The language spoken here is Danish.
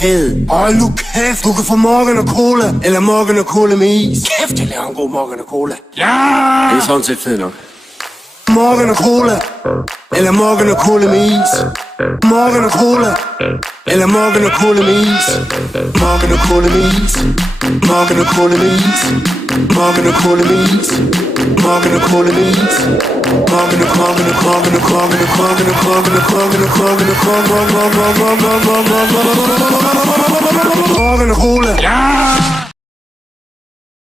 fed. Hold nu kæft, du kan få Morgan og Cola, eller Morgan og Cola med is. Kæft, jeg laver en god Morgan og Cola. Ja! Det er sådan set fed nok. Morgan og Cola, eller Morgan og Cola med is. Morgan og Cola, eller Morgan og Cola med is. Morgan og Cola med is. Morgan og Cola med is. Morgan og Cola med is. Morgan og Cola med is. Morgan og Morgan og Morgan og Morgan og Morgan og Morgan og Morgan og Morgan og Morgan og Morgan og Morgan og Morgan og Morgan og Morgan og Morgan